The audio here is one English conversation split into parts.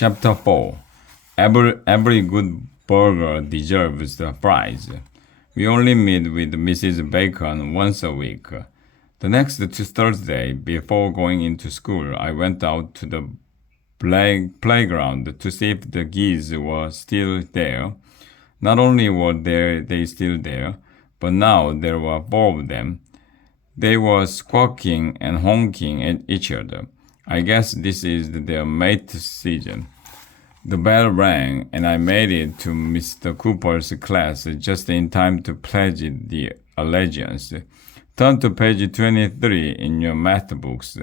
Chapter 4. Every good burger deserves a prize. We only meet with Mrs. Bacon once a week. The next Thursday, before going into school, I went out to the playground to see if the geese were still there. Not only were they still there, but now there were four of them. They were squawking and honking at each other. I guess this is their mate season. The bell rang, and I made it to Mr. Cooper's class just in time to pledge the allegiance. Turn to page 23 in your math books,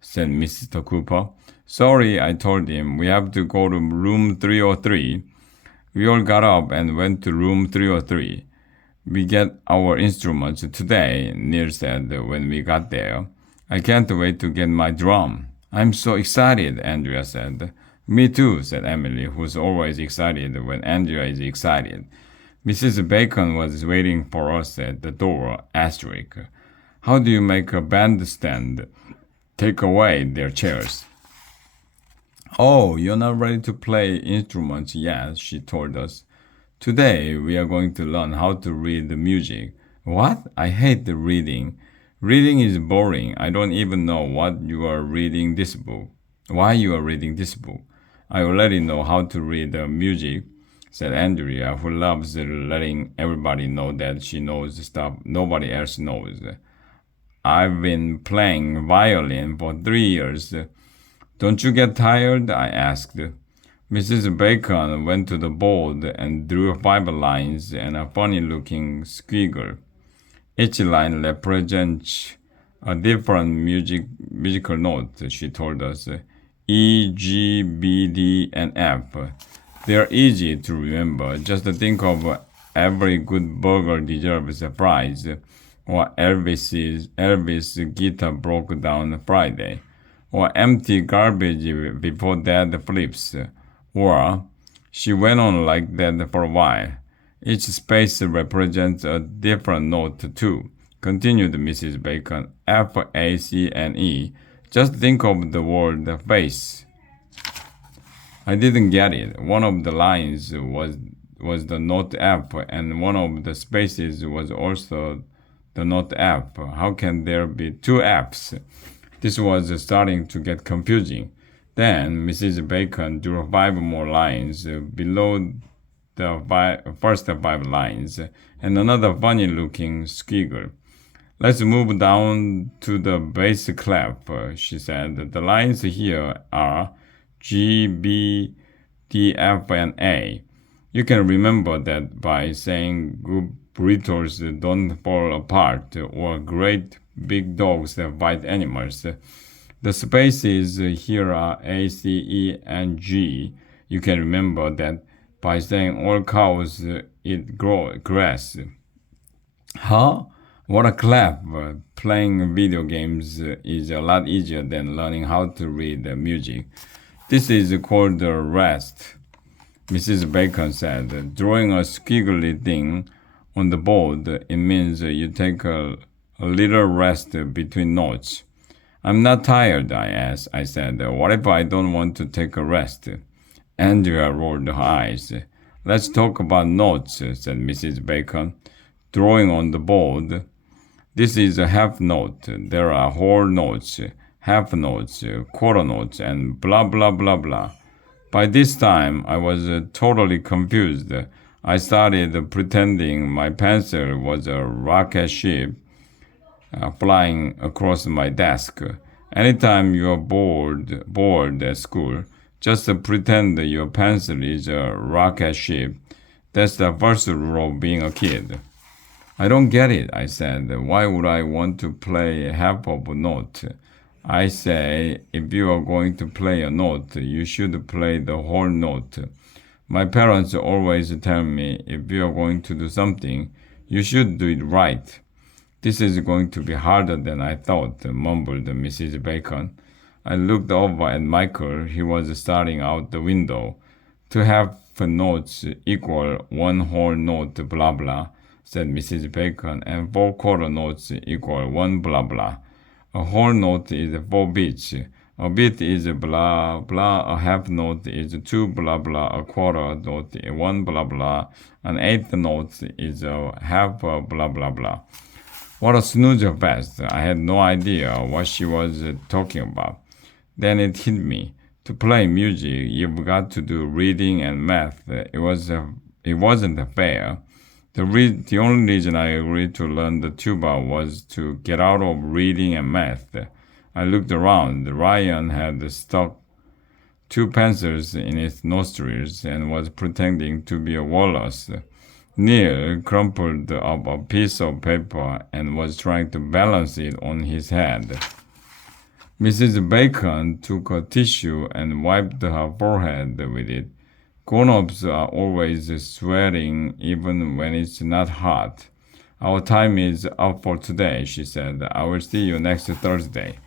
said Mr. Cooper. Sorry, I told him. We have to go to room 303. We all got up and went to room 303. We get our instruments today, Neil said when we got there. I can't wait to get my drum. I'm so excited, Andrea said. Me too, said Emily, who's always excited when Andrea is excited. Mrs. Bacon was waiting for us at the door, asterisk. How do you make a bandstand take away their chairs? Oh, you're not ready to play instruments yet, she told us. Today, we are going to learn how to read the music. What? I hate the reading. Reading is boring. I don't even know what you are reading this book. Why you are reading this book. I already know how to read the music, said Andrea, who loves letting everybody know that she knows stuff nobody else knows. I've been playing violin for 3 years. Don't you get tired? I asked. Mrs. Bacon went to the board and drew 5 lines and a funny-looking squiggle. Each line represents a different musical note, she told us. E, G, B, D, and F. They are easy to remember. Just think of every good burger deserves a prize, or Elvis' guitar broke down Friday, or empty garbage before Dad flips, or she went on like that for a while. Each space represents a different note too, continued Mrs. Bacon. F, A, C, and E. Just think of the word face. I didn't get it. One of the lines was the note F, and one of the spaces was also the note F. How can there be 2 Fs? This was starting to get confusing. Then Mrs. Bacon drew 5 more lines below the first 5 lines, and another funny-looking squiggle. Let's move down to the bass clef, she said. The lines here are G, B, D, F, and A. You can remember that by saying good burritos don't fall apart or great big dogs that bite animals. The spaces here are A, C, E, and G. You can remember that by saying all cows eat grass. Huh? What a clap! Playing video games is a lot easier than learning how to read music. This is called the rest, Mrs. Bacon said. Drawing a squiggly thing on the board, it means you take a little rest between notes. I'm not tired, I said. What if I don't want to take a rest? Andrea rolled her eyes. Let's talk about notes, said Mrs. Bacon, drawing on the board. This is a half note. There are whole notes, half notes, quarter notes, and blah, blah, blah, blah. By this time, I was totally confused. I started pretending my pencil was a rocket ship flying across my desk. Anytime you're bored at school, just pretend your pencil is a rocket ship. That's the first rule of being a kid. I don't get it, I said. Why would I want to play half of a note? I say, if you are going to play a note, you should play the whole note. My parents always tell me, if you are going to do something, you should do it right. This is going to be harder than I thought, mumbled Mrs. Bacon. I looked over at Michael. He was staring out the window. 2 half notes equal 1 whole note, blah, blah, said Mrs. Bacon, and 4 quarter notes equal 1 blah blah. A whole note is 4 beats. A bit is blah blah, a half note is two blah blah, a quarter note one blah blah, an eighth note is a half blah blah blah. What a snooze fest. I had no idea what she was talking about. Then it hit me. To play music, you've got to do reading and math. It wasn't fair. The only reason I agreed to learn the tuba was to get out of reading and math. I looked around. Ryan had stuck two pencils in his nostrils and was pretending to be a walrus. Neil crumpled up a piece of paper and was trying to balance it on his head. Mrs. Bacon took a tissue and wiped her forehead with it. Grown-ups are always sweating even when it's not hot. Our time is up for today, she said. I will see you next Thursday.